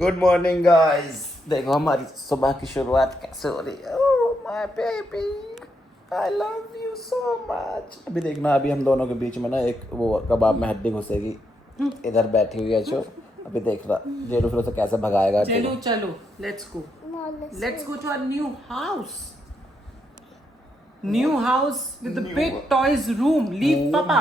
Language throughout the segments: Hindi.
Good morning guys. देखो हमारी सुबह की शुरुआत कैसे हो रही है। ओह my baby, I love you so much. अभी देखना, अभी हम दोनों के बीच में ना एक वो कबाब में हड्डी घुसेगी। इधर बैठी हुई है जो, अभी देख रहा जेलू फिर उसे कैसे भगाएगा। जेलू चलो, let's go to our new house. New house with the big toys room. Leave Papa.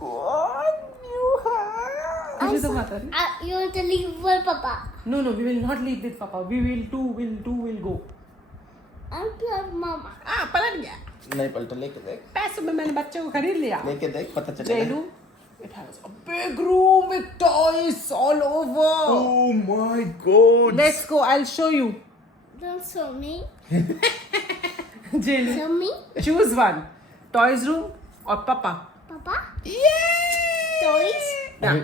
God, new house. तुझे तो पता नहीं. You want to leave with Papa? No, we will not leave with Papa. We will go. I'm with Mama. पलट गया. नहीं पलटा, लेके देख, पैसों में मैंने बच्चे को खरीद लिया. लेके देख, पता चलेगा। जेलू, it has a big room with toys all over. Oh my God. Let's go. I'll show you. Don't show me. जेलू, Show me. choose one. Toys room और Papa. Papa? Yay! Toys? Yeah.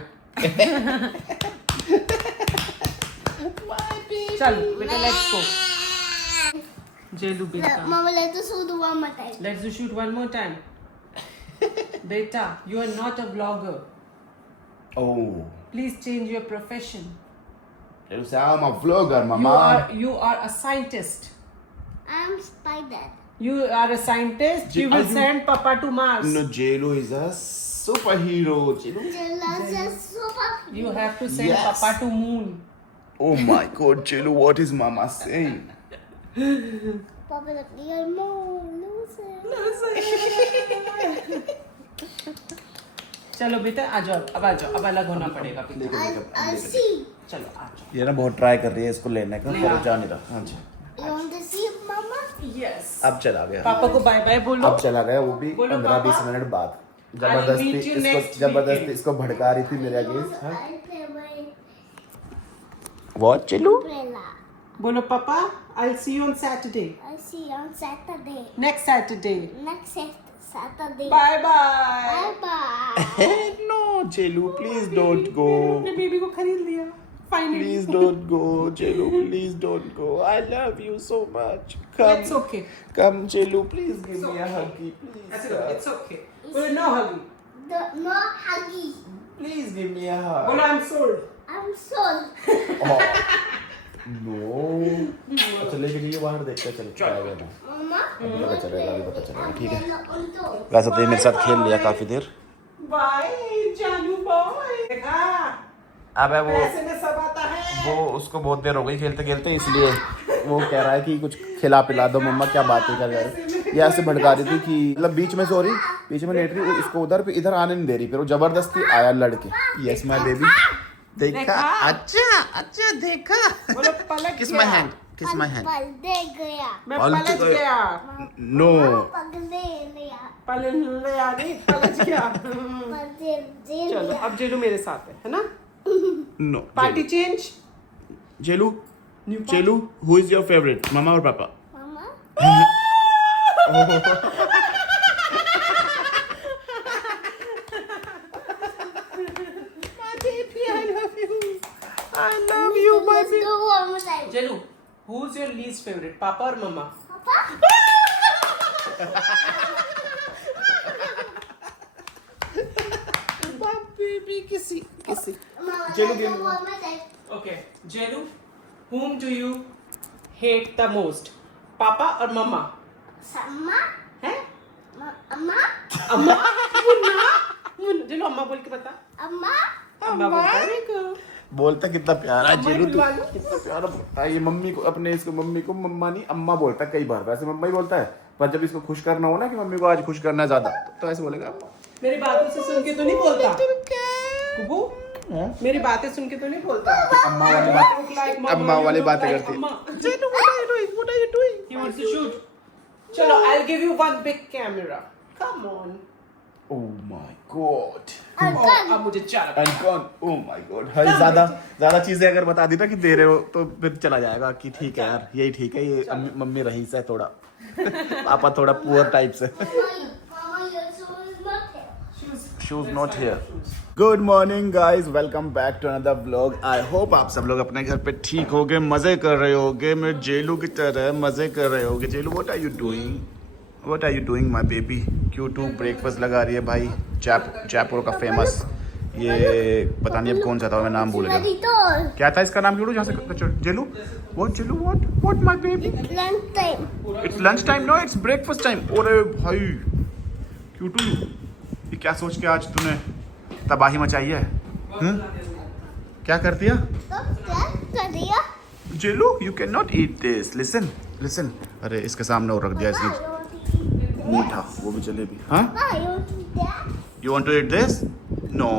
चल बेटा, let's go. जेलू बेटा. Mama, let us do one more time. Let's do shoot one more time. Beta, you are not a vlogger. Oh. Please change your profession. जेलू से I'm a vlogger, mama. You are a scientist. I'm spider. You are a scientist. You will send Papa to Mars. No, Jelu is a superhero. Jelu. Jealous is super. You have to send Yes. Papa to Moon. Oh my God, Jelu, what is Mama saying? Papa, look, you're more loser. चलो बेटा, आ जाओ. अब अलग होना पड़ेगा. I see. चलो आ जाओ. ये ना बहुत ट्राई कर रही है इसको लेने का, नहीं, पर हाँ। जा नहीं रहा। हाँ जी, You want to see Mama? Yes. अब चला गया। पापा को बाय बाय बोलो. अब चला गया, वो भी बोलो 15-20 पापा। मिनट बाद। I'll meet you next जबरदस्ती weekend. इसको भड़का रही थी मेरे against. I play my What, Jelu? umbrella. बोलो पापा. I'll see you on Saturday. I see you on Saturday. Next Saturday. Next Saturday. Bye bye. Bye bye. No, Jelu, please don't go. अपने बेबी को खरीद लिया. Finally. Please don't go, Jelu. Please don't go. I love you so much. Come. It's okay. Come, Jelu. Please give me a okay. huggy, please. ऐसे it's okay. बोलो no hugging. No huggy. Please give me a hug. बोलो I'm sold. I'm sold. Oh. No. अच्छा लेके जाइए बाहर, देखते हैं चलो क्या है ना। Mama? अभी पता चलेगा, अभी पता चलेगा, ठीक है। है. वैसे तो ये मेरे साथ खेल लिया काफी देर। Bye जानू boy. देखा. अब है पैसे में सब आता है. वो उसको बहुत देर हो गई खेलते खेलते, इसलिए वो कह रहा है कि कुछ खिला पिला दो मम्मा। क्या बातें कर रहा है, ये ऐसे भड़का रही थी कि मतलब बीच में सॉरी बीच में लेट रही, इसको उधर पे इधर आने नहीं दे रही, फिर वो जबरदस्ती आया लड़के। यस माय बेबी, देखा? अच्छा देखा। बोलो पलट किस गया. माय हैंड, किस माय हैंड। पल दे गया. मैं पलट पलट गया. गया. नो, पगले लिया. पलट गया नहीं, पलट गया. पल दे चलो लिया. अब जेलू मेरे साथ है ना. No. Party change. Jelu, Jelu, who is your favourite, मम्मा और पापा? Mama? I love you, my Let's do one more time. जेलू, who's your least favorite, पापा और मम्मा? Papa? बेबी किसी. Mama, Jello, let's do give me one more time. Okay, जेलू, whom do you hate the most, पापा और मम्मा? Sama? हैं? Amma? अम्मा. मुन्ना. जेलू अम्मा बोल के बता. Amma? अम्मा बोलता है मेरे बोलता कितना प्यारा है अम्मा जेलू, तू बुलवा लो. कितना प्यारा बोलता है। ये मम्मी को, अपने इसको मम्मी को मम्मा नहीं अम्मा बोलता है कई बार। वैसे मम्मा ही बोलता है, पर जब इसको खुश करना हो ना कि मम्मी को आज खुश करना है ज्यादा, तो ऐसे बोलेगा अम्मा। मेरी बातों से सुन के तो नहीं बोलता. कुबू, मेरी बातें सुन के तो नहीं बोलता. अम्मा वाली बात, Look like mama, अम्मा you वाली look बातें like करती है। अम्मा. जेलू, what are you doing? What are you doing? He wants to shoot. चलो, I'll give you one big camera. Come on. Oh my God. अब मुझे चार. And gone. Oh my God. हाय, ज्यादा चीजें अगर बता दी ना कि दे रहे हो तो फिर चला जाएगा कि ठीक है यार, यही ठीक है। ये मम्मी रईस है थोड़ा, पापा थोड़ा पुअर टाइप से। Mama, your soul is not here. Shoes not here. Good morning guys, welcome back to another vlog. I hope आप सब लोग अपने घर पे ठीक होगे, मजे कर रहे होगे, मेरे जेलू की तरह मजे कर रहे होगे। Jelu, what are you doing? What are you doing my baby? Q2 breakfast लगा रही है भाई, जयपुर का फेमस ये पता नहीं अब कौन सा था, मैं नाम भूल गया। Editor. क्या था इसका नाम क्यों जहाँ से Jelu what my baby Lunch time. It's lunch time no it's breakfast time. अरे भाई क्यूटू ये क्या सोच के आज तूने तबाही मचाई है? क्या कर दिया तो क्या कर दिया? Jelu? You can not eat this, listen. अरे इसके सामने और रख दिया इसने मीठा, वो भी जलेबी। हाँ you want to eat this? No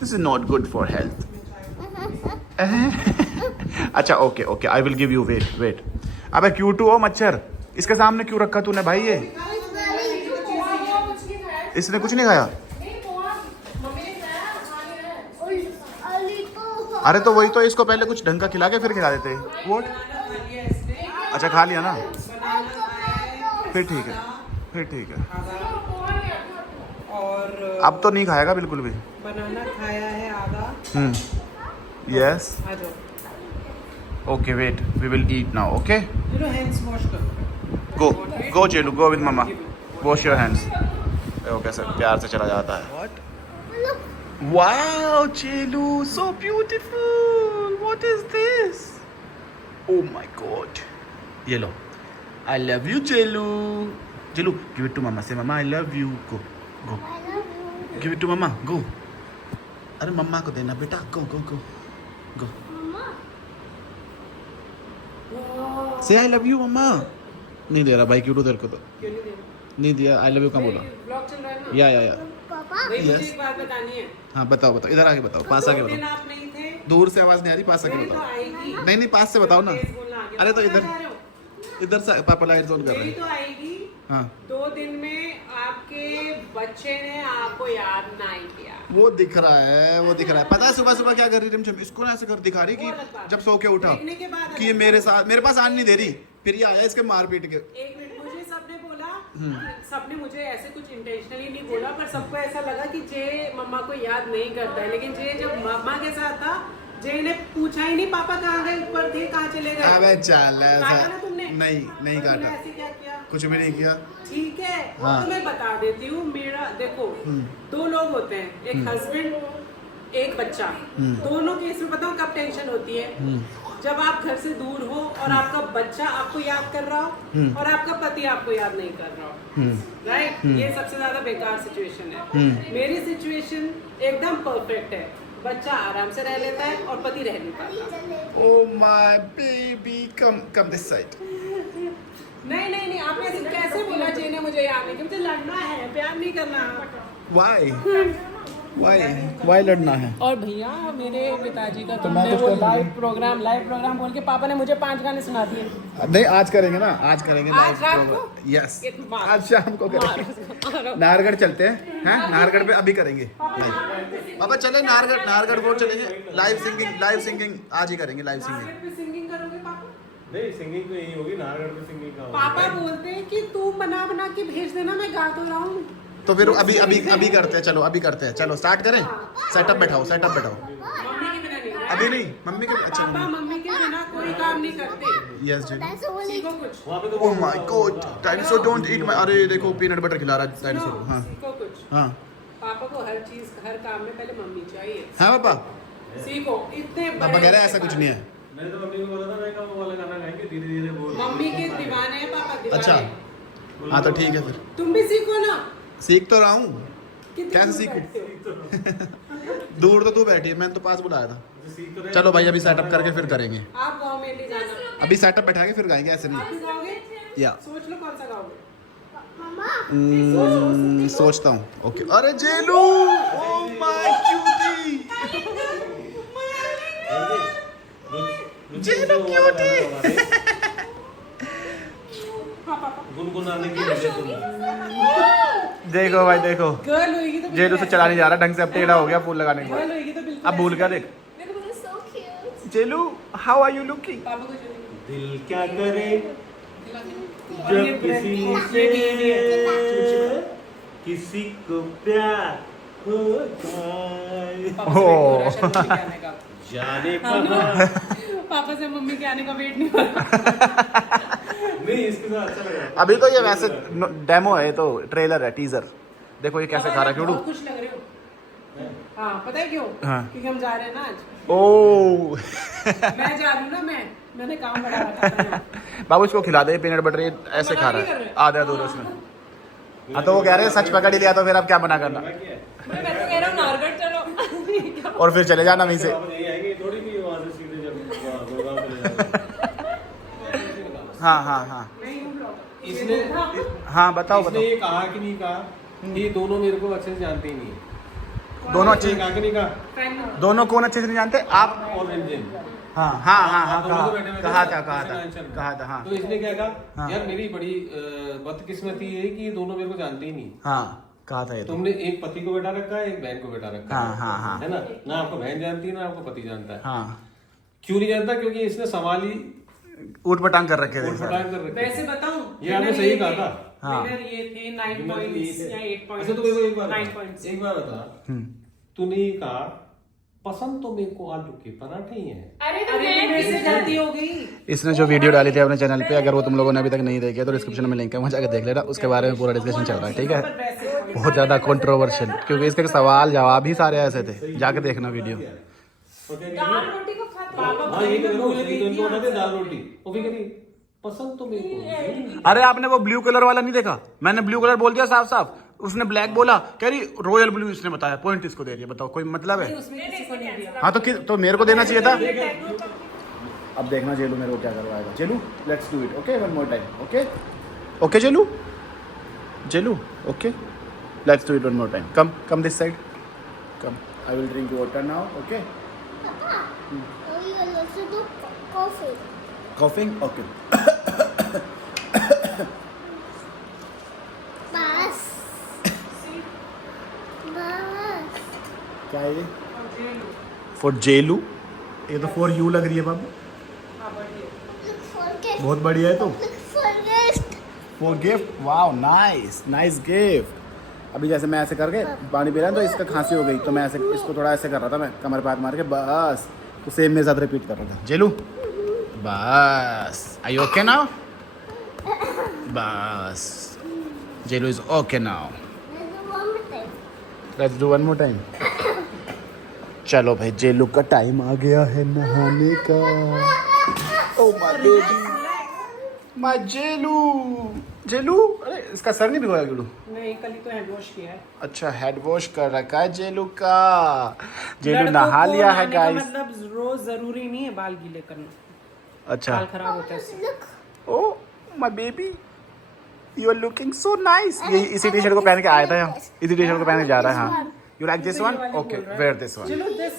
this is not good for health. अच्छा okay I will give you wait. अबे क्यूटू हो मच्छर, इसके सामने क्यों रखा तूने भाई? ये इसने कुछ नहीं खाया। अरे तो वही तो, इसको पहले कुछ ढंग का खिला के फिर खिला देते। व्हाट? अच्छा खा लिया ना, फिर ठीक है। और अब तो नहीं खाएगा बिल्कुल भी। बनाना खाया है आधा। यस आ जाओ। Okay wait we will eat now okay. Hands wash करो। Go Jelu go with mamma, wash your hands. वो कैसे प्यार से चला जाता है। What? Wow Jelu so beautiful, what is this? Oh my God, ये लो। I love you Jelu. Give it to mamma, say mamma I love you. Go give it to mamma, go. अरे मम्मा को देना बेटा, गो से आई लव यू मम्मा। नहीं दे रहा भाई क्यों तेरे को तो क्यों नहीं दे रहे? नहीं दिया। आई लव यू का बोला। ब्लॉग चल रहा है ना? या पापा नहीं, मुझे Yes. एक बात बतानी है। हाँ बताओ इधर आके बताओ, पास आके दो दिन बताओ। आप नहीं थे। दूर से आवाज नहीं आ रही, पास आके मेरी तो बताओ। आएगी। नहीं पास से बताओ ना। तेज बोलना आ गया। अरे तो पापा इधर कहाँ जा रहे हो? इधर से पापा लाइट ऑन कर रहे मेरी हैं। तो आएगी। हाँ 2 दिन में आपके बच्चे ने आपको याद नहीं किया। वो दिख रहा है पता है सुबह क्या कर रही थी इसको ना ऐसे कर दिखा रही वो अलग कि बात जब सो के उठा देखने के बाद कि ये अलग मेरे बात। साथ मेरे पास आने नहीं दे रही, फिर ये आया इसके मार पीट के। एक मिनट, मुझे सबने बोला, सबने मुझे ऐसे कुछ इंटेंशनली नहीं बोला, पर सबको ऐसा लगा कि जे मम्मा को याद नहीं करता है। लेकिन जे जब मम्मा के साथ था, जे ने पूछा ही नहीं पापा कहाँ गए, ऊपर थे, कहाँ चले गए। अबे चल काटा ना तुमने? नहीं तुमने काटा, ऐसे क्या किया? कुछ भी नहीं किया। ठीक है, हाँ। तो मैं बता देती हूँ। मेरा देखो, 2 लोग होते हैं, एक हस्बैंड एक बच्चा। दोनों केस में बताऊँ कब टेंशन होती है? जब आप घर से दूर हो और आपका बच्चा आपको याद कर रहा हो और आपका पति आपको याद नहीं कर रहा हो, राइट? ये सबसे ज्यादा बेकार सिचुएशन है। मेरी सिचुएशन एकदम परफेक्ट है। बच्चा आराम से रह लेता है और पति रह नहीं पाता। ओह my baby come this side. नहीं, आपने ऐसे कैसे बोला? जे ने मुझे याद नहीं किया। मुझे लड़ना है, प्यार नहीं करना। Why लड़ना है? और भैया मेरे पिताजी का तो मैं तुमने कुछ वो कर दूंगा। लाइव प्रोग्राम बोल के पापा ने मुझे 5 गाने सुना दिए। नहीं आज करेंगे ना, आज करेंगे आज रात को? यस मार। आज शाम को करेंगे। नाहरगढ़ चलते हैं नाहरगढ़ पे अभी करेंगे। पापा चले नाहरगढ़ रोड चलेंगे। लाइव सिंगिंग आज ही करेंगे। लाइव सिंगिंग पे सिंगिंग करोगे पापा? नहीं सिंगिंग तो यही होगी, नाहरगढ़ पे सिंगिंग का होगा। पापा बोलते हैं कि तू बना के भेज देना, मैं गा तो रहा हूँ। तो फिर अभी करते हैं। चलो स्टार्ट करें। सेटअप बैठाओ। मम्मी के बिना नहीं। अभी नहीं मम्मी के अच्छा पापा मम्मी के बिना कोई काम नहीं करते। यस जी। सीखो कुछ। वहाँ पे तो ओह my God dinosaur don't eat my. अरे देखो पीनट बटर खिला रहा है डायनासोर। हाँ सीखो कुछ। हाँ पापा को हर चीज हर काम में पहले मम्मी चाहिए। हाँ पापा सीखो। इतने पापा बड़े कह रहे हैं ऐसा कुछ नहीं है। मैंने तो मम्मी को बोला था मैं कहा वो वाला गाना गाएंगे, धीरे धीरे बोल। मम्मी के दीवाने हैं पापा, दीवाने। अच्छा हाँ तो ठीक है फिर तुम भी सीखो ना। सीख तो रहा हूँ। कितनी कैसे दूर सीखूं? बैठते हो? दूर तो तू बैठी है, मैंने तो पास बुलाया था। सीख तो रहे। चलो भाई अभी सेटअप करके फिर करेंगे। आप गाँव में ले जाना। अभी सेटअप बैठा के फिर गाएंगे, ऐसे आप नहीं। भी गाओगे? या सोच लो कौन सा गाओगे। सोचता हूँ। ओके अरे जेलू ओह माय क्यूटी जेलू क्यूटी। गुनगुनाने की वजह तुम। देखो भाई देखो गर्ल होगी तो जेलू से चला नहीं जा रहा ढंग से, अब टेढ़ा हो गया फूल लगाने के गर्ल बाद। होगी तो बिल्कुल अब भूल गया देख। so cute. Jelu how are you looking? पापा को जो दिल क्या करे और ये जब किसी ब्रेड- से ये किसी को प्यार हो जाए, पापा से वेट हो रहा है शायद मम्मी के आने का। जाने हाँ ना? कहाँ। पापा से मम्मी के आने का वेट नहीं हो रहा। नहीं इसके साथ अच्छा लगा। अभी तो ये वैसे डेमो है, तो ट्रेलर है, टीजर। देखो ये कैसे खा रहा है क्यों। बहुत खुश लग रहे हो। हाँ पता है क्यों? हाँ। क्योंकि हम जा रहे हैं ना आज। ओ मैं जा रही हूँ ना, मैंने काम बढ़ा रखा था यहाँ। बाबू इसको खिला दे पीनट बटर, ये ऐसे खा रहा है आधा अधूरा उसमें। हाँ तो वो कह रहे हैं सच पकड़ ही लिया तो फिर अब क्या मना करना, मैं तो कह रहा हूँ नारगढ़ चलो। और फिर चले जाना वहीं से। यही आएगी थोड़ी भी वहाँ से सीधे जब गुड़गांव चले जाएंगे। हाँ हाँ हाँ इसने हाँ बताओ इसने बताओ। ये कहा कि नहीं कहा, ये दोनों मेरे को अच्छे से जानते ही नहीं। दोनों अच्छे, कहा कि नहीं कहा, दोनों कौन अच्छे से नहीं जानते आप? और रंजन। हाँ हाँ हाँ हाँ दोनों तो बैठे हुए थे, कहा था ऐसा tension में। हाँ तो इसने क्या कहा, हाँ। यार मेरी बड़ी बदकिस्मती है कि ये दोनों मेरे को जानते ही नहीं। हाँ कहा था ये तो। तुमने एक पति को बैठा रखा है, एक बहन को बैठा रखा हाँ हाँ हाँ है ना, ना आपको बहन जानती है ना आपको पति जानता है। हाँ क्यों नहीं जानता? क्योंकि इसने सवाल ही ऊट पटांग कर रखे थे सर। उठपटांग कर रखे। वैसे बताऊं, ये आपने सही कहा था। हाँ। विनर ये थे 9 पॉइंट्स या 8 पॉइंट्स। अच्छा तो मेरे को एक बार 9 बता, पॉइंट्स। एक बार बता, तूने ये कहा पसंद तो मेरे को आलू के पराठे ही हैं। अरे तो मेरे से गलती हो गई। इसने जो वीडियो डाली थी अपने चैनल पे, अगर वो तुम लोगों ने अभी तक नहीं देखी है तो डिस्क्रिप्शन में लिंक है, वहाँ जाकर देख लेना। उसके बारे में पूरा डिस्कशन चल रहा है, ठीक है। बहुत ज़्यादा कंट्रोवर्शियल, क्योंकि इसके सवाल जवाब ही सारे ऐसे थे। जाकर देखना वीडियो। दाल रोटी को खाता हाँ ये कह रहा हूँ, तो इनको बताते दाल रोटी, वो भी कह पसंद तो मेरे को। अरे आपने वो ब्लू कलर वाला नहीं देखा? मैंने ब्लू कलर बोल दिया साफ साफ, उसने ब्लैक बोला, कह रही रॉयल ब्लू इसने बताया, पॉइंट इसको दे दिया। बताओ कोई मतलब है? उसमें किसी को नहीं दिया। हाँ तो मेरे को देना चाहिए था। अब देखना जेलू मेरे को क्या करवाएगा। Jelu let's do it, okay, one more time, okay okay Jelu, Jelu okay, let's do it one more time. Come this side, come, I will drink water now, okay. Papa, we will also do coffee. कॉफिंग, ओके। Bus. Bus. क्या है ये? फॉर जेलू, ये तो फॉर यू लग रही है बाबू। Look for gift. बहुत बढ़िया है तो। Look for gift. For gift, wow nice nice gift. अभी जैसे मैं ऐसे करके पानी पी रहा था तो इसका खांसी हो गई, तो मैं ऐसे इसको थोड़ा ऐसे कर रहा था, मैं कमर पे हाथ मार के, बस तो सेम मेरे साथ रिपीट कर रहा था। जेलू बस, आई ओके नाउ? बस Jelu is okay now. There's one more thing. Let's do one more time. चलो भाई, जेलू का टाइम आ गया है नहाने का। Oh my baby, my Jelu. Jelu, अरे इसका सर नहीं भिगोया जेलू? नहीं, कल ही तो हैंड वॉश किया है। अच्छा हेड वॉश कर रखा है जेलू का। जेलू लड़कों नहा को लिया है नहाने का गाइस। मतलब रोज जरूरी नहीं है बाल गीले करना, अच्छा, बाल खराब होता है उससे। Look. Oh my baby, you are looking so nice. ये इसी टी शर्ट को पहन के आया था यहाँ, इसी टी शर्ट को पहन के जा रहा है। हाँ, you like this one? Okay, wear this one. चलो this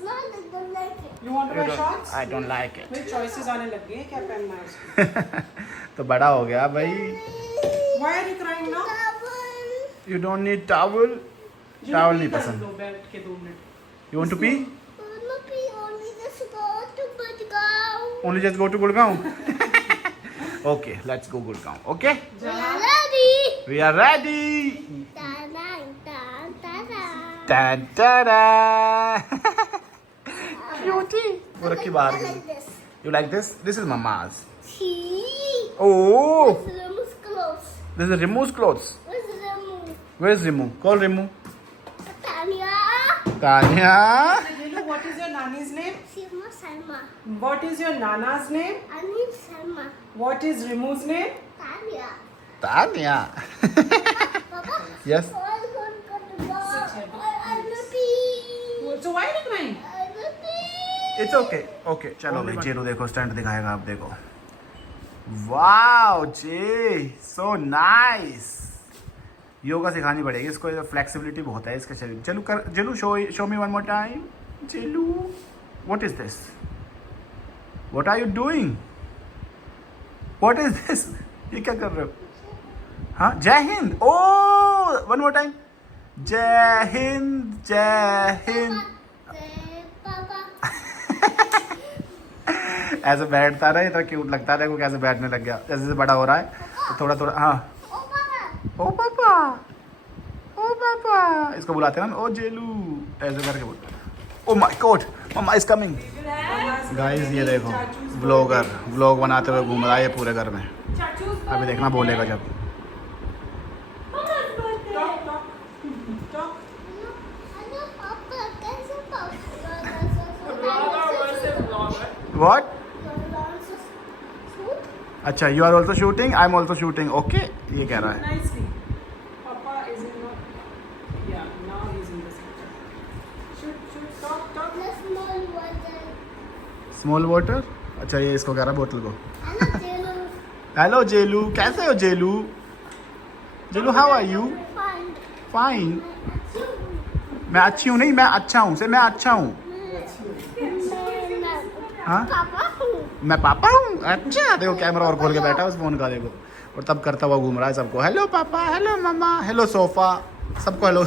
No, I don't like it. you want to wear shorts? I don't like it. मेरी चॉइसेस आने लग गई हैं क्या पहनना है उसको। तो बड़ा हो गया भाई। Why are you crying now? Towel. You don't need towel? Towel नहीं पसंद। दो बैठ के 2 minute. You want to pee? Maybe only just go to Budgao. Only just go to Gurgaon? Okay, let's go Gurgaon. Okay, Ready? We are ready. Da da da da. Cutie, वो रखी बाहर I के। like this. You like this? This is mama's. Tea. Oh, Removes clothes. this is Rimu's clothes. Where's Remu? Where's Rimu? Call Rimu. Tanya. Tanya. Lelu, what is your nani's name? Sima Salma. What is your nana's name? Anil Salma. What is Rimu's name? Tanya. Tanya. Papa. Yes. I'm going to go. I will pee. So why are you crying? I will pee. It's okay. Okay. चलो भाई, जेरू देखो स्टंट दिखाएगा, आप देखो। वाओ जे, so nice. योगा सिखानी पड़ेगी इसको, फ्लेक्सिबिलिटी बहुत है इसके शरीर। चलो कर, Jelu show me one more time. Jelu, what is this? What are you doing? What is this? ये क्या कर रहे हो? हाँ, Jai Hind. Oh, one more time. Jai Hind, जय हिंद। Say, Papa. ऐसे बैठता रहा, इतना क्यूट लगता है। देखो कैसे बैठने लग गया, जैसे जैसे बड़ा हो रहा है तो थोड़ा थोड़ा। हाँ, Oh, Papa. ओ पापा, ओ पापा, इसको बुलाते हैं ना, ओ जेलू, ऐसे करके बोल। Oh my God, mamma is coming. Guys ये देखो, व्लॉग बनाते हुए घूम रहा है ये पूरे घर में। अभी देखना बोलेगा जब। Talk. I know Papa. What? अच्छा, you are also shooting, I am also shooting, okay, ये कह रहा है। Nicely. Papa is in the. Yeah, now he's in the center. Shoot, talk. Small water, अच्छा ये इसको कह रहा है बोतल को। हेलो जेलू, कैसे हो जेलू? जेलू हाउ आर यू? फाइन। मैं अच्छी हूँ नहीं, मैं अच्छा हूँ, से मैं अच्छा हूँ। हाँ मैं पापा हूँ, अच्छा। देखो कैमरा और खोल के बैठा है उस फोन का, देखो, और तब करता हुआ घूम रहा है सबको, हेलो पापा, हेलो मम्मा, हेलो सोफा, सबको हेलो।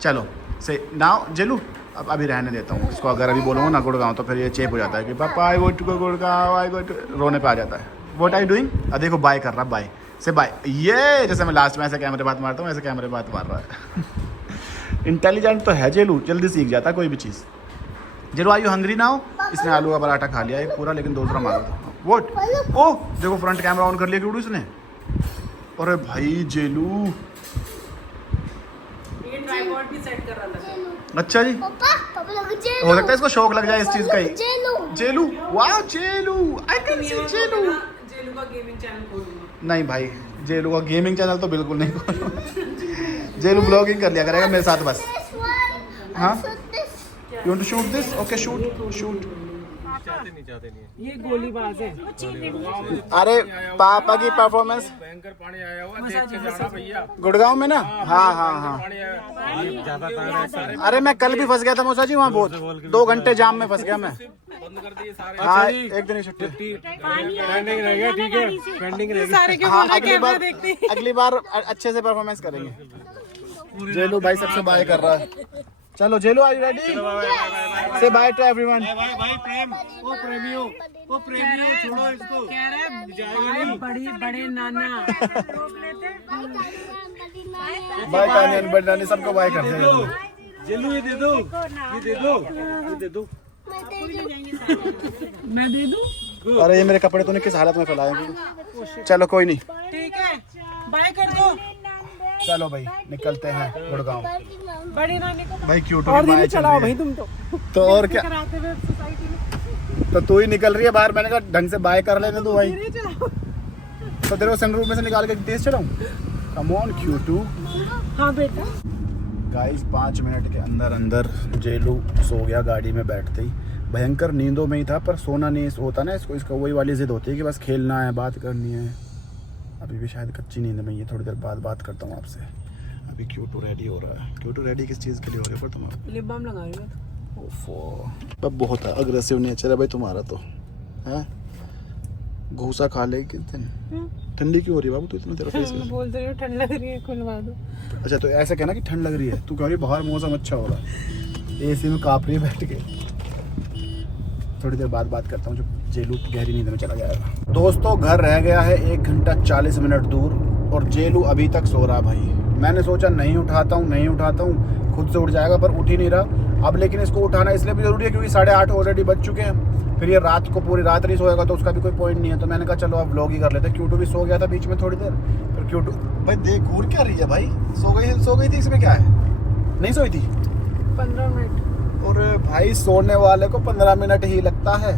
चलो से नाउ जेलू, अब अभी रहने देता हूँ इसको। अगर अभी बोलूँगा ना गुड़गांव तो फिर ये चेप हो जाता है कि papa I go to Gurgaon, I go to, रोने पे आ जाता है। What are you doing? देखो बाय कर रहा, बाय से बाय। ये जैसे मैं लास्ट में ऐसे कैमरे बात मारता हूँ, ऐसे कैमरे बात मार रहा है। इंटेलिजेंट तो है जेलू, जल्दी सीख जाता है कोई भी चीज़। जेलू आर यू हंग्री नाउ? इसने आलू का पराठा खा लिया एक पूरा, लेकिन दूसरा मारा था। व्हाट? ओह देखो फ्रंट कैमरा ऑन कर लिया क्यों इसने। अरे भाई जेलू, ये ट्राइपॉड भी सेट कर रहा था। अच्छा जी, हो सकता है इसको शौक लग जाए इस चीज़ का ही। जेलू, वाह जेलू, आई कैन सी जेलू। जेलू का गेमिंग चैनल खोलूंगा। नहीं भाई, जेलू का गेमिंग चैनल तो बिल्कुल नहीं खोलो। जेलू ब्लॉगिंग कर लिया करेगा मेरे साथ बस। हाँ, you want to shoot this? Okay shoot. चाहते नहीं। ये गोलीबाज है। अरे पापा की परफॉर्मेंस भयंकर पानी आया हुआ, देख के जाना भैया। गुड़गांव में ना। हाँ। पानी आया ज्यादा। अरे मैं कल भी फंस गया था मौसा जी वहाँ, बहुत 2 घंटे जाम में फंस गया मैं। बंद कर दिए सारे। हाँ एक दिन ही छुट्टी। पेंडिंग रह गया, ठीक है, पेंडिंग रह गया। सारे क्यों हाँ बोल रहे हैं? अगली बार अच्छे से परफॉर्मेंस करेंगे। जेलू भाई सबसे बाय कर रहा है। चलो जेलू, आर यू रेडी? से बाय टू एवरीवन। भाई प्रेम, ओ प्रेमियों, छोड़ो इसको। कह रहे हैं बड़े नाना। बाय तानियन, बड़ी नानी, सबको बाय कर दे। जेलू ये दे दो, ये दे दो। मैं दे दूं? अरे ये मेरे कपड़े तूने किस हालत में फैलाए? चलो कोई नहीं, ठीक है, बाय कर दो। चलो भाई निकलते हैं गुड़गांव। बड़ी नानी को भाई क्यूट और दिन चलाओ भाई तुम तो और क्या, कराते हुए सोसाइटी में तो तू ही निकल रही है बाहर। मैंने कहा ढंग से बाय कर लेने दो भाई। धीरे चलाओ। तो तेरे को सनरूफ में से निकाल के तेज चलाऊं? Come on क्यूटू। हाँ बेटा। गाइस 5 मिनट के अंदर जेलू सो गया गाड़ी में बैठते ही। भयंकर नींदों में ही था, पर सोना नहीं होता ना इसको, इसका वही वाली जिद होती है कि बस खेलना है, बात करनी है। अभी भी शायद कच्ची नींद में, ये थोड़ी देर बाद बात करता हूँ आपसे। अभी क्यूटू रेडी हो रहा है। क्यूटू रेडी किस चीज़ के लिए हो रहे हो तुम? लिप बाम लगा रही हो? ओफो, अब बहुत है अग्रेसिव नेचर है भाई तुम्हारा तो, है? घूसा खा ले किस दिन। ठंडी क्यों हो रही है बाबू तू इतना, तेरा फेस? बोल रही हो ठंड लग रही है, खुलवा दो। अच्छा तो ऐसा कहना कि ठंड लग रही है, तू कह रही बाहर मौसम अच्छा हो रहा है, एसी में काँप रही है बैठ के। थोड़ी देर बाद बात करता हूँ जब जेलू गहरी नींद में चला जाएगा। दोस्तों घर रह गया है 1 घंटा 40 मिनट दूर, और जेलू अभी तक सो रहा भाई। मैंने सोचा नहीं उठाता हूँ, खुद से उठ जाएगा, पर उठ ही नहीं रहा। अब लेकिन इसको उठाना इसलिए भी जरूरी है क्योंकि 8:30 ऑलरेडी बज चुके हैं। फिर ये रात को पूरी रात नहीं सोएगा तो उसका भी कोई पॉइंट नहीं है। तो मैंने कहा चलो अब व्लॉग ही कर लेते। क्यूटू भी सो गया था बीच में थोड़ी देर, फिर क्यूटू भाई देख घूर क्या रही है भाई, सो गई थी, इसमें क्या है? नहीं सोई थी 15 मिनट। और भाई सोने वाले को 15 मिनट ही लगता है।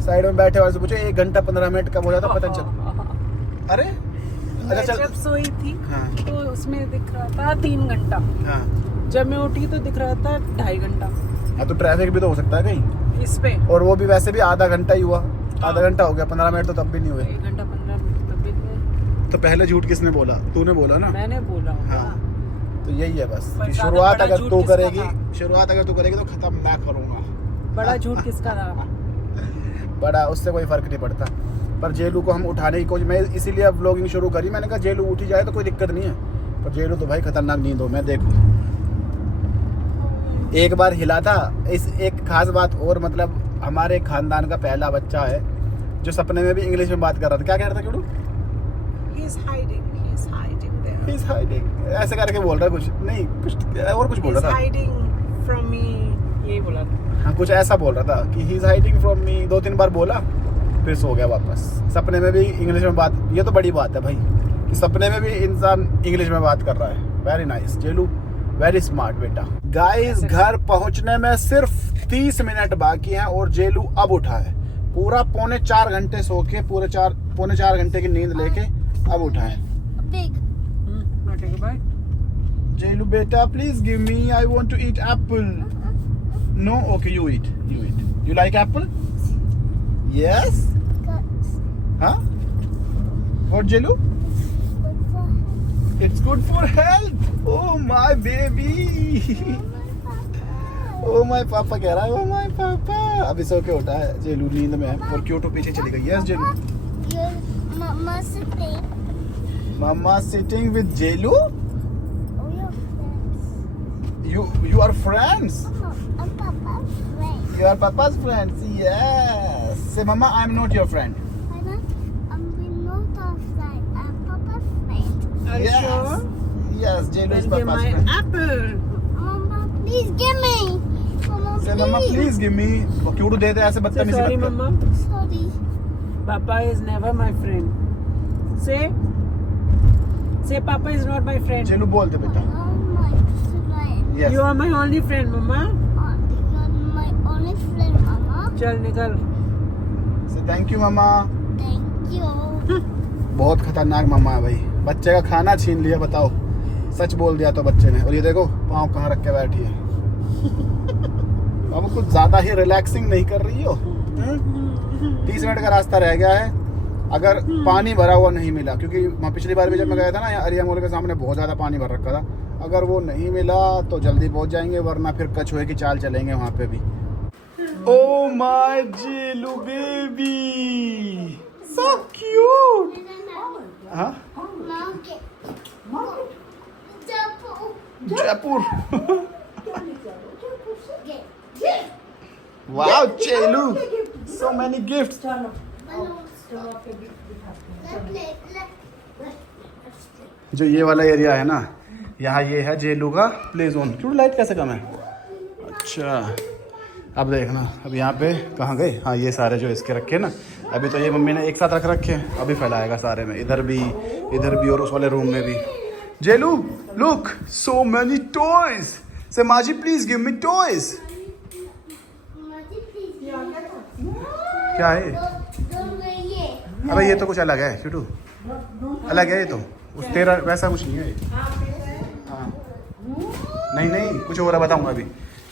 साइड में बैठे वाले से पूछे 1 घंटा 15 मिनट कब हो जाता पता नहीं चलता। अरे अच्छा चल, जब सोई थी हाँ। तो उसमें दिख रहा था 3 घंटा। हाँ जब मैं उठी तो दिख रहा था 2.5 घंटा। हाँ तो ट्रैफिक भी तो हो सकता है कहीं इस पे, और वो भी वैसे भी आधा घंटा ही हुआ। आधा घंटा हो गया, 15 मिनट तो तब भी नहीं हुए। 1 घंटा 15 मिनट तब भी नहीं। तो पहले झूठ किसने बोला? तूने बोला ना। मैंने बोला हाँ तो यही है बस पर कि ज्यादा शुरुआत बड़ा अगर झूठ तू किसका करेगी, था? शुरुआत अगर तू करेगी तो खत्म मैं करूँगा। बड़ा झूठ किसका था? बड़ा उससे कोई फर्क नहीं पड़ता। पर जेलू को हम उठाने की कोशिश, मैं इसीलिए अब व्लॉगिंग शुरू करी। मैंने कहा जेलू उठी जाए तो कोई दिक्कत नहीं है, पर जेलू तो भाई खतरनाक नींद हो। मैं देखो एक बार हिला था। इस एक खास बात और, मतलब हमारे खानदान का पहला बच्चा है जो सपने में भी इंग्लिश में बात कर रहा था। क्या कह रहा था क्यों? He's hiding there. He's hiding, ऐसे करके बोल रहा है कुछ नहीं, कुछ और कुछ बोल रहा था। He's hiding from me, यही बोला था। हाँ कुछ ऐसा बोल रहा था कि he's hiding from me, 2-3 बार बोला, फिर सो गया वापस। सपने में भी इंग्लिश में बात, ये तो बड़ी बात है भाई कि सपने में भी इंसान इंग्लिश में बात कर रहा है। वेरी नाइस जेलू, वेरी स्मार्ट बेटा। गाइस घर पहुंचने में सिर्फ 30 मिनट बाकी हैं और जेलू अब उठा है। पूरा पौने 4 घंटे सो के पौने 4 घंटे की नींद लेके अब उठा है। Big. take a bite. Jelu बेटा please give me, I want to eat apple. No okay you eat, you like apple? Yes. हाँ what Jelu? It's good for health. Oh my baby, oh my papa कह रहा है, ओ माय पापा। अभी सो के उठा है जेलू, नींद में है और क्यूटो पीछे चली गई। Yes Jelu. Your mama sitting. Mamma sitting with Jelu. Oh, your friends. You are friends. Mama, I'm Papa's friend. You are Papa's friends. Yes. Say Mama, I'm not your friend. I'm not a friend. I'm Papa's friend. Are you Yes. sure? Yes, Jeelu is Then give Papa's my friend. apple. Mama, please give me. Mama, Say Mama, please give me. वो क्यों दे दे ऐसे Say बदतमीजी sorry, मत कर। Mama. Sorry. Papa is never my friend. Say Papa is not my friend. जेलू बोल दे बेटा। I'm my friend. Yes. You are my only friend, Mama. You're my only friend, Mama. चल निकल. Say thank you Mama. Thank you. बहुत खतरनाक मम्मा है भाई। बच्चे का खाना छीन लिया, बताओ। सच बोल दिया तो बच्चे ने। और ये देखो पाँव कहाँ रख के बैठी है। अब कुछ ज्यादा ही रिलैक्सिंग नहीं कर रही हो? 30 मिनट का रास्ता रह गया है। अगर पानी भरा हुआ नहीं मिला, क्योंकि पिछली बार भी जब मैं गया था ना, यहाँ अरिया मोल के सामने बहुत ज़्यादा पानी भर रखा था। अगर वो नहीं मिला तो जल्दी पहुँच जाएंगे, वरना फिर कछुए की चाल चलेंगे वहाँ पे भी। Oh my Jelu baby, so cute. हाँ Jaipur. Wow Jelu, so many gifts. जो ये वाला एरिया है ना, यहाँ ये है जेलू का प्ले जोन। क्यों लाइट कैसे कम है? अच्छा अब देखना, अब यहाँ पे कहाँ गए? हाँ ये सारे जो इसके रखे ना, अभी तो ये मम्मी ने एक साथ रख रखे हैं, अभी फैलाएगा सारे में, इधर भी और उस वाले रूम में भी। जेलू लुक, सो मेनी टॉयज। से माजी प्लीज गिव मी टॉयज। क्या है? अबे ये तो कुछ अलग है क्यूटू, अलग है ये तो। उस तेरा वैसा कुछ नहीं है ये। हाँ नहीं कुछ और बताऊंगा अभी।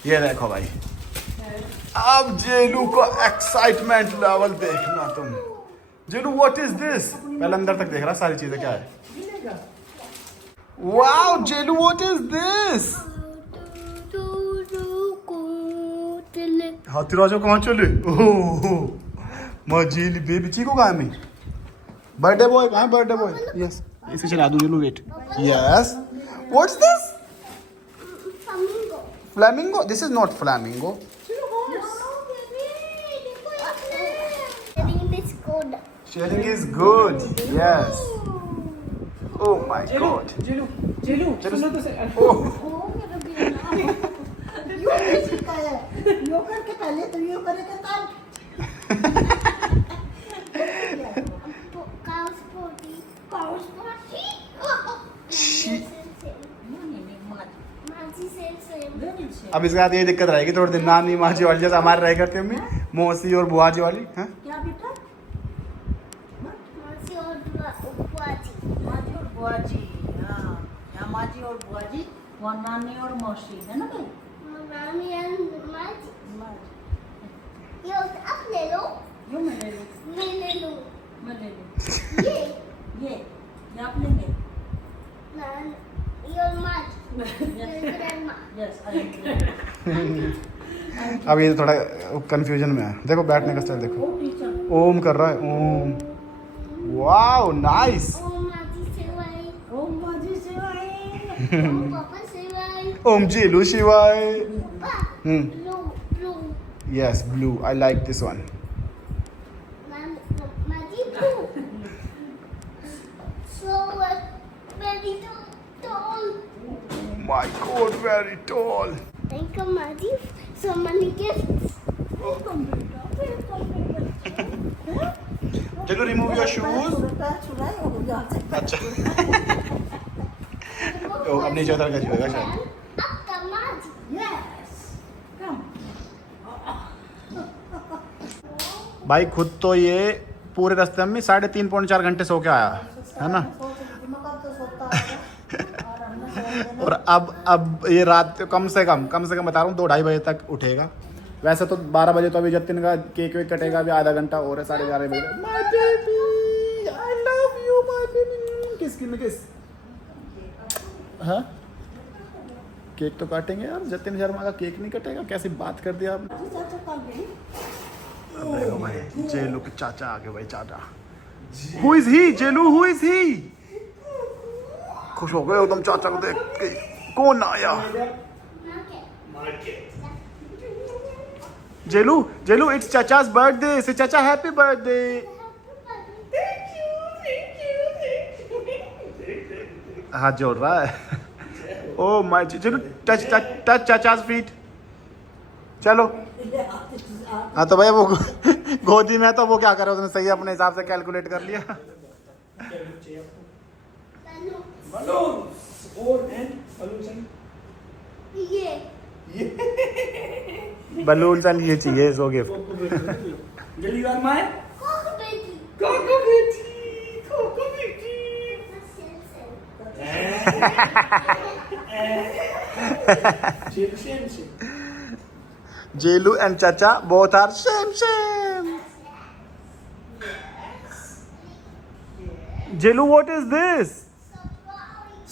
ये देखो भाई, अब जेलू को एक्साइटमेंट लेवल देखना तुम। Jelu what is this? पहले अंदर तक देख रहा सारी चीजें क्या है। Wow Jelu what is this? हाथी राजा कहाँ चले? ओह मजेली बेबी। चीकू कहाँ है? मैं बर्थडे बॉय कहाँ है? बर्थडे बॉय यस, इसे चला दूं Jelu. Wait yes, what's this? Flamingo? This is not flamingo. Sharing is good. Yes. Oh my God. Jelu सुनो तो से। यो करके पहले तो यो करेगा काम। अब इसके साथ ये दिक्कत रहेगी थोड़ी दिन, नानी माजी वाली जैसे हमारे रहेगा कि मम्मी, मौसी और बुआ जी वाली। हाँ क्या बेटा? मासी और बुआजी। माजी और बुआजी। हाँ, यहाँ माजी और बुआजी, वहाँ नानी और मौसी है ना भाई? नानी और माजी। ये आप ले लो। यो मैं ले लूँ। मैं ले लूँ। मैं ले लूँ। ये ये आप लेंगे? नानी और माजी। ग्रैंडमा। Yes I. अब ये थोड़ा कंफ्यूजन में है। देखो बैठने का स्टाइल देखो, ओ टीचर। ओम कर रहा है, ओम। Wow nice. ओम माजी सेवाई। ओम बाजी से आए। ओम पापा सेवाई। ओम जेलू शिवाय। पापा blue. Yes blue, I like this one. Maji blue. So very tall. My God very tall. Thank you, Maji. So many gifts. चलो रिमूव योर शूज। पैर छुड़ाए हो यहाँ से। अच्छा अब नीचे उतर के छुएगा शायद। Up the Maji. Yes. Come. भाई खुद तो ये पूरे रास्ते में 3.5-4 घंटे सो के आया है ना। तो सोता है और हमने सो देना। और अब ये रात कम से कम बता रहा हूँ 2-2:30 बजे तक उठेगा। वैसे तो 12 बजे तो अभी जतिन का केक वेक कटेगा, अभी आधा घंटा और है, 11:30 बजे। My baby I love you my baby, किस हाँ केक तो काटेंगे यार, जतिन शर्मा का केक नहीं कटेगा, कैसी बात कर दिया आपने। अब देखो भाई जेलू के चाचा आ गए भाई, चाचा। Who is he Jelu, who is he? खुश हो गए एकदम चाचा को देख के। कौन आया? जेलू इट्स चाचा's बर्थडे, से चाचा हैप्पी बर्थडे। हाथ जोड़ रहा है। ओ माय जेलू टच चाचा's फीट। चलो हाँ तो भैया वो गोदी में है तो वो क्या करे, उसने सही अपने हिसाब से कैलकुलेट कर लिया। बलून सन ये चाहिए सो गिफ्ट। जेलू एंड चाचा both are same. Jelu, what is this?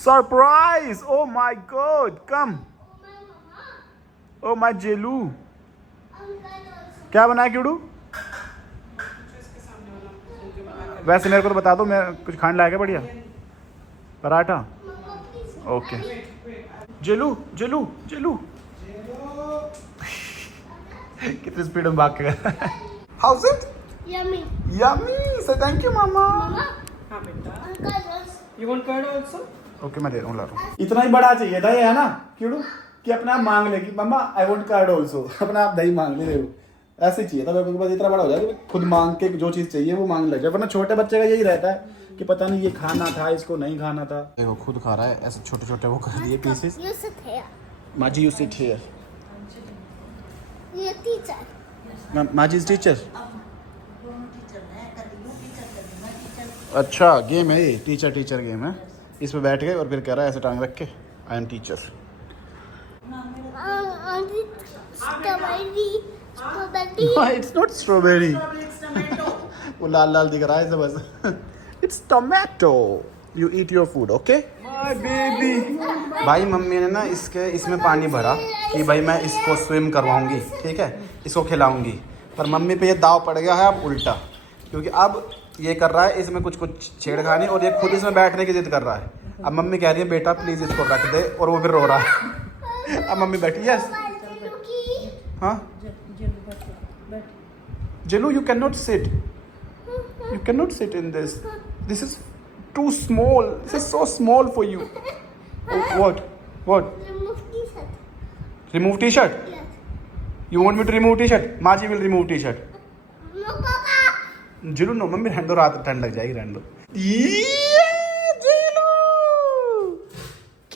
Surprise! Oh my God! Come. Oh my Jelu. क्या बनाया क्यूडू? वैसे मेरे को तो बता दो, मैं कुछ खाने लायक है बढ़िया। पराठा। ओके। जेलू कितनी स्पीड में भाग के गया। House it? Yummy. Yummy. So thank you mama. Mama, हाँ बेटा, Uncle also. you want curd also? Okay मैं दे रहा हूँ, ला रहा हूँ। इतना ही बड़ा चाहिए था ये, है ना क्यूडू, कि अपने आप मांग लेगी मम्मा आई वांट कार्ड ऑल्सो, अपने आप दही मांग ले। देखो ऐसे चाहिए था मेरे को, बस इतना बड़ा हो जाए कि खुद मांग के जो चीज़ चाहिए वो मांग ले जाए। वरना छोटे बच्चे का यही रहता है कि पता नहीं ये खाना था, इसको नहीं खाना था। देखो खुद खा रहा है ऐसे छोटे छोटे वो कर दिए पीसेस। You sit here. माजी you sit here. You're a teacher. माजी इज टीचर। दोनों टीचर हैं, कभी वो टीचर कभी मैं टीचर। अच्छा गेम है ये, टीचर गेम है। इस पे बैठ गए और फिर कह रहा है ऐसे टांग रख के I am teacher. Strawberry. It's not strawberry. वो लाल लाल दिख रहा है इसे बस। It's tomato. You eat your food okay my baby. भाई मम्मी ने ना इसमें पानी भरा कि भाई मैं इसको स्विम करवाऊंगी, ठीक है, इसको खिलाऊंगी। पर मम्मी पे ये दाव पड़ गया है अब उल्टा, क्योंकि अब ये कर रहा है इसमें कुछ छेड़खानी और ये खुद इसमें बैठने की जिद कर रहा है। अब मम्मी कह रही है बेटा प्लीज इसको रख दे, और वो फिर रो रहा है। अब मम्मी बैठी यस हाँ Jelu you can not sit, you cannot sit in this is too small, this is so small for you. Oh, what Remove t-shirt. remove t-shirt? Yes. You want me to remove t-shirt? Maji will remove t-shirt. No, Papa. Jelu no मम्मी रहने दो, रात ठंड लग जाएगी, रहने दो। जिलू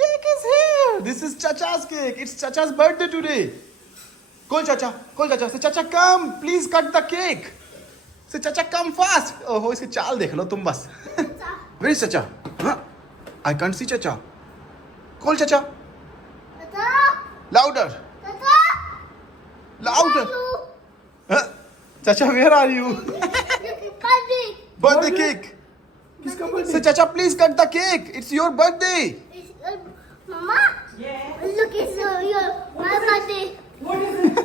cake is here, this is chacha's cake, it's chacha's birthday today. call chacha say chacha come please cut the cake, say chacha come fast. ओहो इसकी चाल देख लो तुम बस। where is chacha? huh? I can't see chacha. call chacha Tata. louder Tata. louder. huh? chacha where are you? Buddy. birthday cake. किसका birthday? say chacha please cut the cake, it's your birthday. Mama. Yeah. Look, it's my birthday. What is it?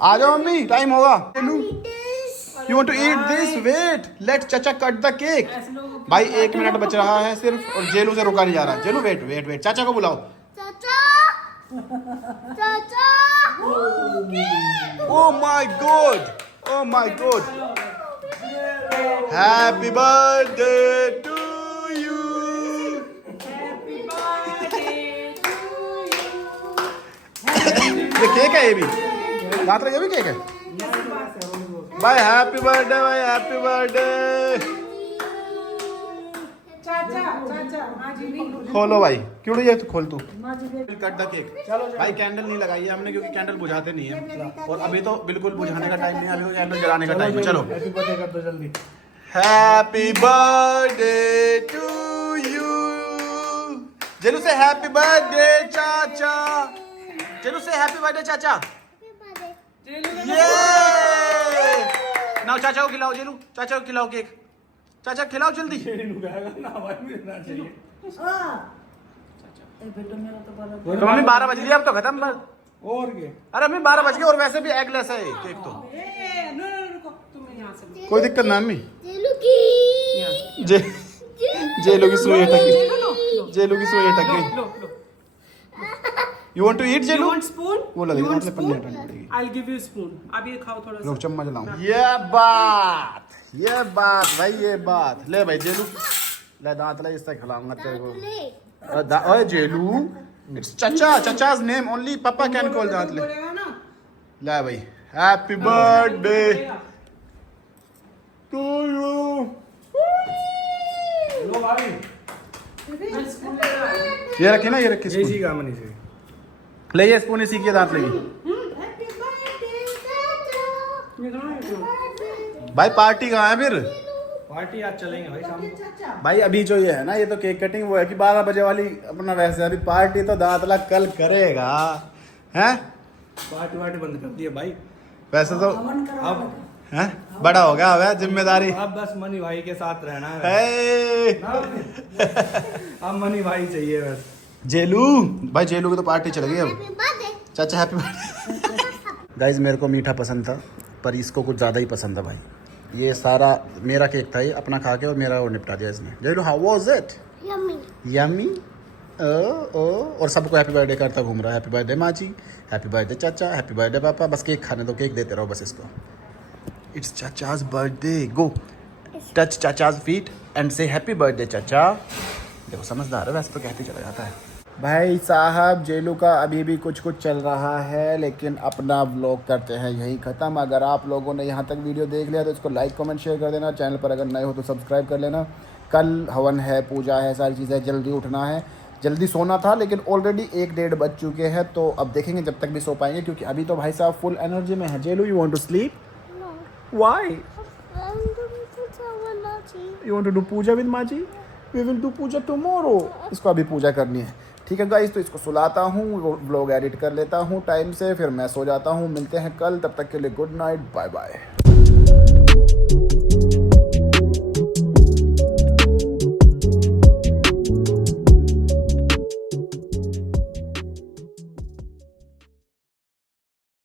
आ जाओ मम्मी टाइम होगा। Eat this. You want to eat this? Wait, let चाचा cut the cake. ऐसे लोगों को भाई 1 मिनट बच रहा है सिर्फ, और जेलू से रुका नहीं जा रहा। जेलू वेट चाचा को बुलाओ। Tata. Tata. Oh my god. Happy birthday to you. Happy birthday to you. ये केक है, ये भी रात ये भी केक है भाई। हैप्पी बर्थडे भाई, हैप्पी बर्थडे। चाचा चाचा हाँ जी नहीं खोलो भाई, क्यों ये तो खोल तू। माँ जी दे कट द केक। चलो भाई, कैंडल नहीं लगाई है हमने क्योंकि कैंडल बुझाते नहीं है, और अभी तो बिल्कुल बुझाने का टाइम नहीं है, अभी तो कैंडल जलाने का टाइम है। चलो, हैप्पी बर्थडे कर दो जल्दी। Happy birthday to you. Jelu say happy birthday चाचा, जेलू से हैप्पी बर्थडे चाचा। ये नाउ चाचा को खिलाओ, जेलू चाचा को खिलाओ केक, चाचा खिलाओ जल्दी। ना भाई मिलना चाहिए। ए बेटा मेरा तो बड़ा तो मम्मी 12 बज गई, अब तो खत्म बस। और क्या? अरे मम्मी 12 बज गए, और वैसे भी एगलेस है केक तो। नो रुको तुम यहाँ से कोई दिक्कत ना मम्मी। जेलू की जे जेलू की सुई अटक गई, जेलू की सुई अटक गई। लो लो you want to eat You Jelu? want spoon? वो लगेगा, You want मतलब पन्नी spoon? हटानी पड़ेगी। I'll give you spoon. अब ये खाओ थोड़ा रुक सा। चम्मच लाऊं। ये बात भाई, ये बात ले भाई जेलू, ले दांत ले, इससे खिलाऊंगा तेरे को। ओए जेलू, इट्स चाचा, चाचा's name only पापा कैन कॉल दांत ले। बोलेगा ना ले भाई, हैप्पी बर्थडे टू यू। लो भाई, ये रखी ना, ये रखी जय स्पून। जी का मनी से। ले ये स्पून इसी के दांत लगी। ये कहाँ है जो? भाई पार्टी कहाँ है फिर? पार्टी आज चलेंगे भाई शाम को। भाई अभी जो ये है ना, ये तो केक कटिंग वो है कि 12 बजे वाली अपना, वैसे अभी पार्टी तो दांतला कल करेगा हैं। पार्टी वार्टी बंद कर दिए भाई। वैसे तो हवन करा अब हैं बड़ा हो गया अब जिम्मेदारी। अब बस मनी भाई के साथ रहना है। हे अब मनी भाई चाहिए बस। जेलू भाई, जेलू की तो पार्टी चल गई अब। हैप्पी बर्थडे चाचा हैप्पी बर्थडे। गाइज मेरे को मीठा पसंद था, पर इसको कुछ ज़्यादा ही पसंद था भाई। ये सारा मेरा केक था, ये अपना खा के और मेरा वो निपटा दिया इसने। Jelu how was it? Yummy yummy. Oh और सबको हैप्पी बर्थडे करता घूम रहा है। हैप्पी बर्थडे माँ जी, हैप्पी बर्थडे चाचा, हैप्पी बर्थडे पापा। बस केक खाने दो, केक देते रहो बस इसको। इट्स चाचा's बर्थडे, गो टच चाचा's feet and say happy birthday चाचा। देखो समझदार है, वैसे तो कहते चला जाता है। भाई साहब जेलू का अभी भी कुछ कुछ चल रहा है, लेकिन अपना व्लॉग करते हैं यही ख़त्म। अगर आप लोगों ने यहाँ तक वीडियो देख लिया तो इसको लाइक कमेंट शेयर कर देना। चैनल पर अगर नए हो तो सब्सक्राइब कर लेना। कल हवन है, पूजा है, सारी चीज़ें, जल्दी उठना है, जल्दी सोना था, लेकिन ऑलरेडी 1-1:30 बज चुके हैं। तो अब देखेंगे जब तक भी सो पाएंगे, क्योंकि अभी तो भाई साहब फुल एनर्जी में है। Jelu you want to sleep? No why? I'm doing puja you want to do puja with माँ जी? We will do puja tomorrow. इसको अभी पूजा करनी है, ठीक है गाइस। तो इसको सुलाता हूँ, व्लॉग एडिट कर लेता हूँ टाइम से, फिर मैं सो जाता हूँ। मिलते हैं कल, तब तक के लिए गुड नाइट, बाय बाय।